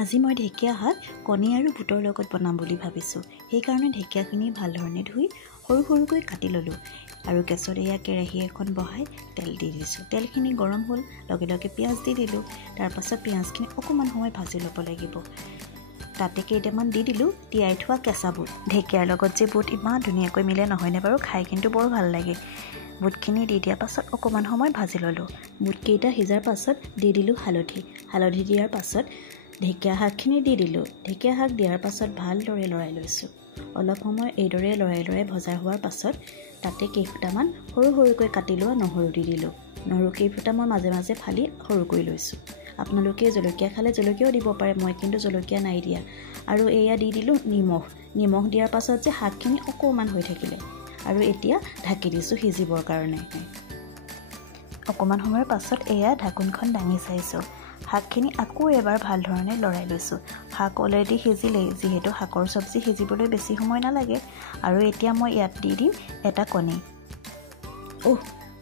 আজি মই ঢেকীয়া শাক কণী আৰু বুটৰ লগত বনাম বুলি ভাবিছোঁ। সেইকাৰণে ঢেকীয়াখিনি ভাল ধৰণে ধুই সৰু সৰুকৈ কাটি ল'লোঁ আৰু গেছত এয়া কেৰাহী এখন বহাই তেল দি দিছোঁ। তেলখিনি গৰম হ'ল, লগে লগে পিঁয়াজ দি দিলোঁ। তাৰপাছত পিঁয়াজখিনি অকণমান সময় ভাজি ল'ব লাগিব। তাতে কেইটামান দি দিলোঁ তিয়াই থোৱা কেঁচা বুট। ঢেকীয়াৰ লগত যে বুট ইমান ধুনীয়াকৈ মিলে নহয়নে বাৰু, খাই কিন্তু বৰ ভাল লাগে। বুটখিনি দি দিয়াৰ পাছত অকণমান সময় ভাজি ল'লোঁ। বুটকেইটা সিজাৰ পাছত দি দিলোঁ হালধি দিয়াৰ পাছত ঢেকীয়া শাকখিনি দি দিলোঁ। ঢেকীয়া শাক দিয়াৰ পাছত ভালদৰে লৰাই লৈছোঁ। অলপ সময় এইদৰে লৰাই ভজা হোৱাৰ পাছত তাতে কেইফুটামান সৰু সৰুকৈ কাটি লোৱা নহৰু দি দিলোঁ। নহৰু কেইফুটা মই মাজে মাজে ফালি সৰুকৈ লৈছোঁ। আপোনালোকে জলকীয়া খালে জলকীয়াও দিব পাৰে, মই কিন্তু জলকীয়া নাই দিয়া। আৰু এয়া দি দিলোঁ নিমখ দিয়াৰ পাছত যে শাকখিনি অকণমান হৈ থাকিলে আৰু এতিয়া ঢাকি দিছোঁ সিজিবৰ কাৰণে। অকণমান সময়ৰ পাছত এয়া ঢাকোনখন দাঙি চাইছোঁ। শাকখিনি আকৌ এবাৰ ভাল ধৰণে লৰাই লৈছোঁ। শাক অলৰেডি সিজিলেই, যিহেতু শাকৰ চব্জি সিজিবলৈ বেছি সময় নালাগে। আৰু এতিয়া মই ইয়াত দি দিম এটা কণী।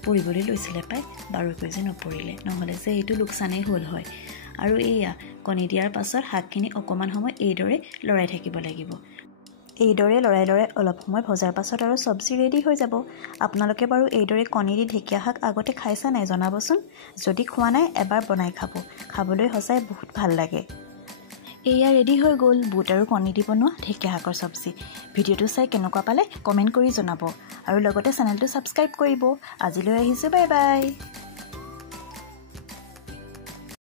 পৰিবলৈ লৈছিলে পাই, বাৰুকৈ যে নপৰিলে, নহ'লে যে এইটো লোকচানেই হ'ল হয়। আৰু এয়া কণী দিয়াৰ পাছত শাকখিনি অকণমান সময় এইদৰে লৰাই থাকিব লাগিব। এইদৰে লৰাই অলপ সময় ভজাৰ পাছত আৰু চব্জি ৰেডি হৈ যাব। আপোনালোকে বাৰু এইদৰে কণী দি ঢেকীয়া শাক আগতে খাইছা নাই জনাবচোন। যদি খোৱা নাই এবাৰ বনাই খাব, খাবলৈ সঁচাই বহুত ভাল লাগে। এয়া ৰেডি হৈ গ'ল বুট আৰু কণী দি বনোৱা ঢেকীয়া শাকৰ চব্জি। ভিডিঅ'টো চাই কেনেকুৱা পালে কমেণ্ট কৰি জনাব আৰু লগতে চেনেলটো ছাবস্ক্ৰাইব কৰিব। আজিলৈ আহিছোঁ, বাই বাই।